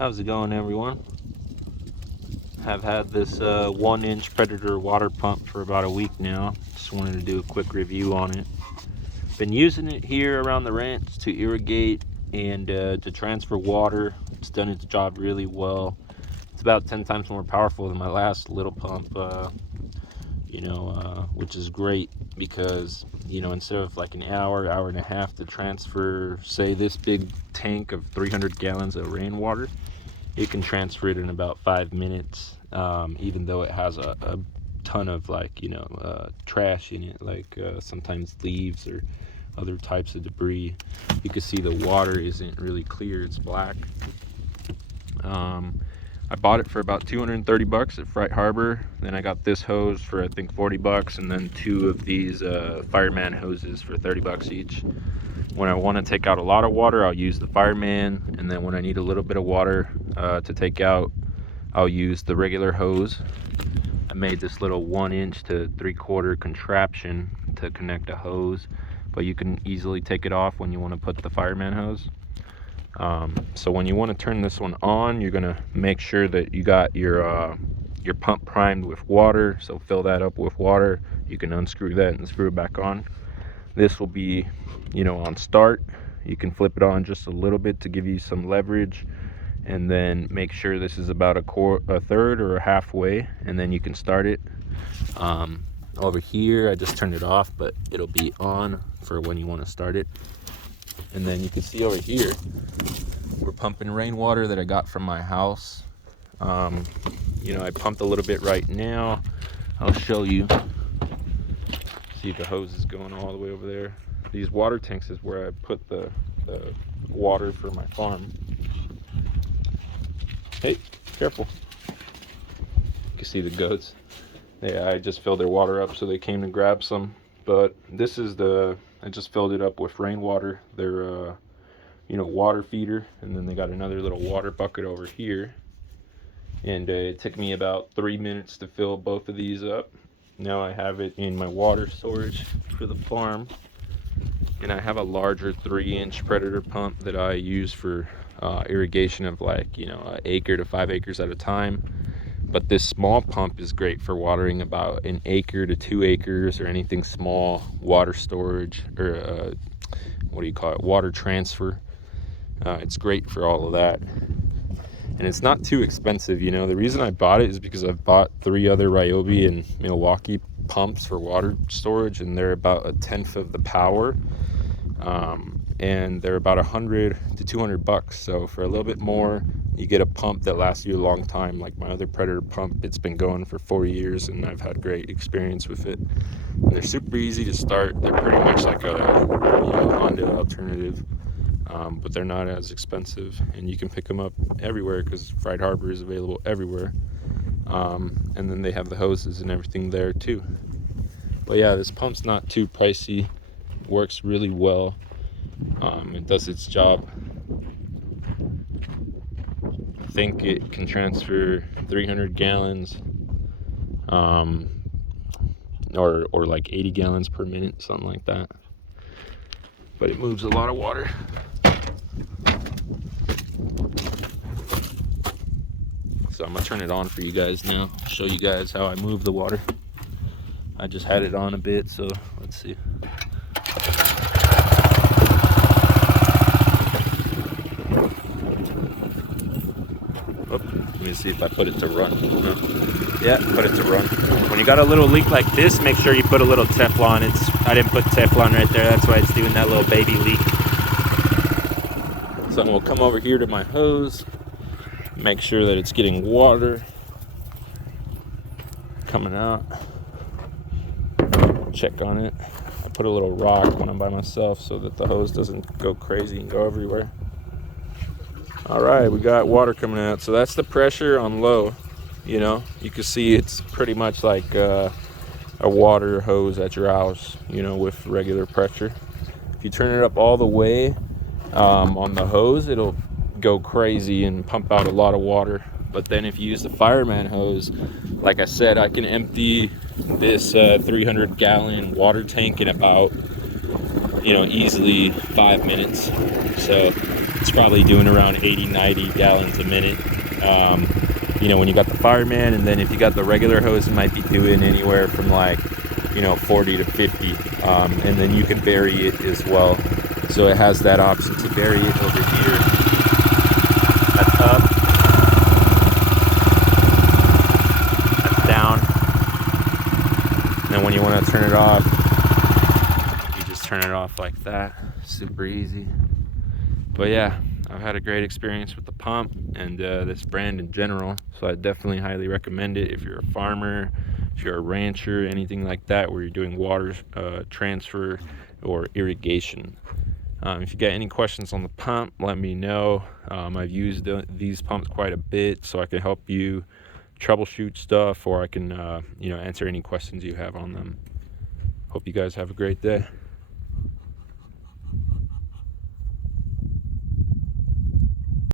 How's it going, everyone? I've had this 1-inch Predator water pump for about a week now. Just wanted to do a quick review on it. Been using it here around the ranch to irrigate and to transfer water. It's done its job really well. It's about 10 times more powerful than my last little pump, which is great because, instead of like an hour and a half to transfer, say, this big tank of 300 gallons of rainwater, it can transfer it in about 5 minutes, even though it has a ton of trash in it, like sometimes leaves or other types of debris. You can see the water isn't really clear, it's black. I bought it for about 230 bucks at Fright Harbor. Then I got this hose for I think 40 bucks, and then 2 of these fireman hoses for 30 bucks each. When I want to take out a lot of water, I'll use the fireman, and then when I need a little bit of water to take out, I'll use the regular hose. I made this little 1-inch to 3/4 contraption to connect a hose, but you can easily take it off when you want to put the fireman hose. So when you want to turn this one on, you're gonna make sure that you got your pump primed with water. So fill that up with water. You can unscrew that and screw it back on. This will be, on start. You can flip it on just a little bit to give you some leverage, and then make sure this is about a third or a halfway, and then you can start it. Over here, I just turned it off, but it'll be on for when you want to start it. And then you can see over here, we're pumping rainwater that I got from my house. I pumped a little bit right now. I'll show you. See, the hose is going all the way over there. These water tanks is where I put the water for my farm. Hey, careful. You can see the goats. Yeah, I just filled their water up, so they came to grab some. But this is I just filled it up with rainwater. Their water feeder, and then they got another little water bucket over here. And it took me about 3 minutes to fill both of these up. Now I have it in my water storage for the farm, and I have a larger 3-inch Predator pump that I use for irrigation of an acre to 5 acres at a time. But this small pump is great for watering about 1 acre to 2 acres or anything small, water storage, or water transfer. It's great for all of that. And it's not too expensive. The reason I bought it is because I've bought 3 other Ryobi and Milwaukee pumps for water storage, and they're about 1/10 of the power, and they're about 100 to 200 bucks. So for a little bit more, you get a pump that lasts you a long time. Like my other Predator pump, it's been going for 4 years, and I've had great experience with it. And they're super easy to start. They're pretty much like a Honda alternative. But they're not as expensive, and you can pick them up everywhere because Fright Harbor is available everywhere. And then they have the hoses and everything there too. But yeah, this pump's not too pricey. Works really well. It does its job. I think it can transfer 300 gallons, or like 80 gallons per minute, something like that. But it moves a lot of water. So I'm gonna turn it on for you guys now, show you guys how I move the water. I just had it on a bit, so let's see. Oh, let me see if I put it to run. No. Yeah, put it to run. When you got a little leak like this, make sure you put a little Teflon. I didn't put Teflon right there, that's why it's doing that little baby leak. So we'll come over here to my hose, make sure that it's getting water coming out. Check on it. I put a little rock when I'm by myself so that the hose doesn't go crazy and go everywhere. All right, we got water coming out. So that's the pressure on low. You can see it's pretty much like a water hose at your house, with regular pressure. If you turn it up all the way on the hose, it'll go crazy and pump out a lot of water. But then if you use the fireman hose, like I said, I can empty this 300 gallon water tank in about easily 5 minutes. So it's probably doing around 80-90 gallons a minute. You know, when you got the fireman, and then if you got the regular hose, it might be doing anywhere from like, you know, 40 to 50. And then you can vary it as well. So it has that option to vary it over here. That's up. That's down. And then when you want to turn it off, you just turn it off like that. Super easy. But yeah, I've had a great experience with the pump and this brand in general. So I definitely highly recommend it if you're a farmer, if you're a rancher, anything like that, where you're doing water transfer or irrigation. If you got any questions on the pump, let me know. I've used these pumps quite a bit, so I can help you troubleshoot stuff, or I can you know, answer any questions you have on them. Hope you guys have a great day.